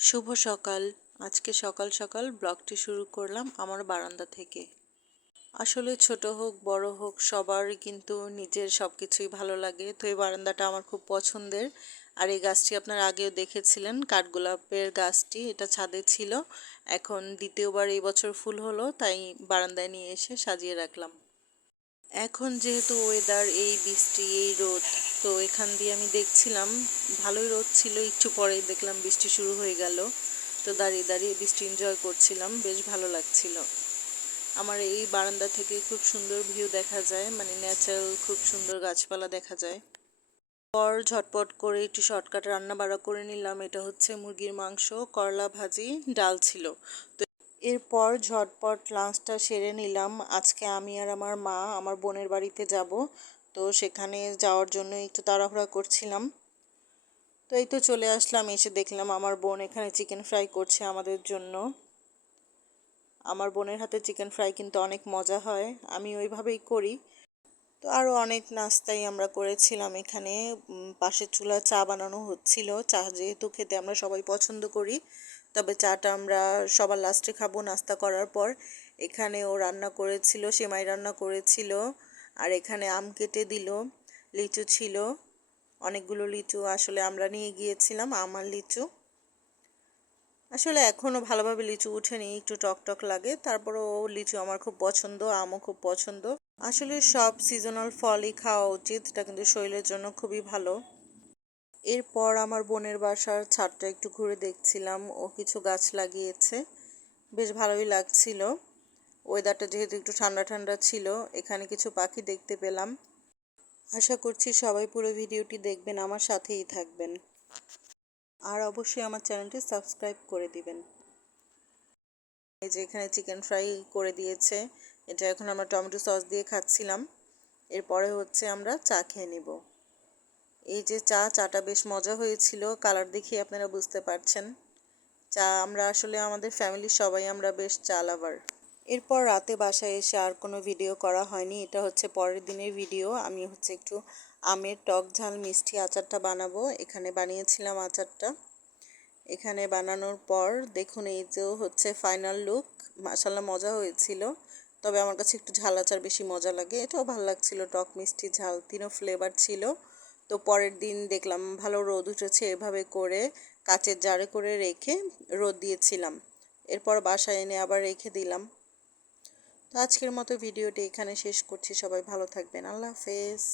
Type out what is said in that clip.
শুভ সকাল। আজকে সকাল সকাল ব্লগটি শুরু করলাম আমার বারান্দা থেকে। আসলে ছোট হোক বড় হোক সবারই কিন্তু নিজের সব কিছুই ভালো লাগে, তো এই বারান্দাটা আমার খুব পছন্দের। আর এই গাছটি আপনারা আগেও দেখেছিলেন, কাঠগোলাপের গাছটি, এটা ছাদে ছিল। এখন দ্বিতীয়বার এই বছর ফুল হলো, তাই বারান্দায় নিয়ে এসে সাজিয়ে রাখলাম। এখন যেহেতু ওয়েদার এই বৃষ্টি এই রোদ, তো এখান দিয়ে আমি দেখছিলাম ভালোই রোদ ছিল, একটু পরেই দেখলাম বৃষ্টি শুরু হয়ে গেল। তো দাঁড়িয়ে দাঁড়িয়ে বৃষ্টি এনজয় করছিলাম, বেশ ভালো লাগছিল। আমার এই বারান্দা থেকে খুব সুন্দর ভিউ দেখা যায়, মানে ন্যাচারাল খুব সুন্দর গাছপালা দেখা যায়। পর ঝটপট করে একটু শর্টকাট রান্না বাড়া করে নিলাম। এটা হচ্ছে মুরগির মাংস, করলা ভাজি, ডাল ছিল। তো এরপর ঝটপট লাঞ্চটা সেরে নিলাম। আজকে আমি আর আমার মা আমার বোনের বাড়িতে যাব, তো সেখানে যাওয়ার জন্য একটু তাড়াহুড়া করছিলাম। তো এই তো চলে আসলাম, এসে দেখলাম আমার বোন এখানে চিকেন ফ্রাই করছে আমাদের জন্য। আমার বোনের হাতে চিকেন ফ্রাই কিন্তু অনেক মজা হয়, আমি ওইভাবেই করি। তো আরও অনেক নাস্তাই আমরা করেছিলাম এখানে। পাশের চুলায় চা বানানো হচ্ছিল। চা যেহেতু খেতে আমরা সবাই পছন্দ করি, তবে চাটা আমরা সবার লাস্টে খাবো নাস্তা করার পর। এখানে ও রান্না করেছিল, সেমাই রান্না করেছিল, আর এখানে আম কেটে দিল, লিচু ছিল, অনেকগুলো লিচু আসলে আমরা নিয়ে গিয়েছিলাম, আমার লিচু। আসলে এখনও ভালোভাবে লিচু উঠেনি, একটু টক টক লাগে, তারপরেও লিচু আমার খুব পছন্দ, আমও খুব পছন্দ। আসলে সব সিজনাল ফলই খাওয়া উচিত, এটা কিন্তু শরীরের জন্য খুবই ভালো। এরপর আমার বোনের বাসার ছাদটা একটু ঘুরে দেখছিলাম, ও কিছু গাছ লাগিয়েছে, বেশ ভালোই লাগছিল। ওয়েদারটা যেহেতু একটু ঠান্ডা ঠান্ডা ছিল, এখানে কিছু পাখি দেখতে পেলাম। আশা করছি সবাই পুরো ভিডিওটি দেখবেন, আমার সাথেই থাকবেন, আর অবশ্যই আমার চ্যানেলটি সাবস্ক্রাইব করে দিবেন। এই যে এখানে চিকেন ফ্রাই করে দিয়েছে, এটা এখন আমরা টমেটো সস দিয়ে খাচ্ছিলাম। এরপরে হচ্ছে আমরা চা খেয়ে নিব। এই যে চাটা বেশ মজা হয়েছিল, কালার দেখে আপনারা বুঝতে পারছেন। চা আমরা আসলে আমাদের ফ্যামিলির সবাই আমরা বেশ চা লাভার। এরপর রাতে বাসায় এসে আর কোনো ভিডিও করা হয়নি, এটা হচ্ছে পরের দিনের ভিডিও। আমি হচ্ছে একটু আমের টক ঝাল মিষ্টি আচারটা বানাবো, এখানে বানিয়েছিলাম আচারটা। এখানে বানানোর পর দেখুন এই যে হচ্ছে ফাইনাল লুক। মাশাআল্লাহ মজা হয়েছিল, তবে আমার কাছে একটু ঝাল আচার বেশি মজা লাগে। এটাও ভালো লাগছিল, টক মিষ্টি ঝাল তিনও ফ্লেভার ছিল। তো পরের দিন দেখলাম ভালো রোদ উঠেছে, এভাবে করে কাচের জারে করে রেখে রোদ দিয়েছিলাম। এরপর বাসায় এনে আবার রেখে দিলাম। তো আজকের মতো ভিডিওটি এখানে শেষ করছি, সবাই ভালো থাকবেন, আল্লাহ হাফেজ।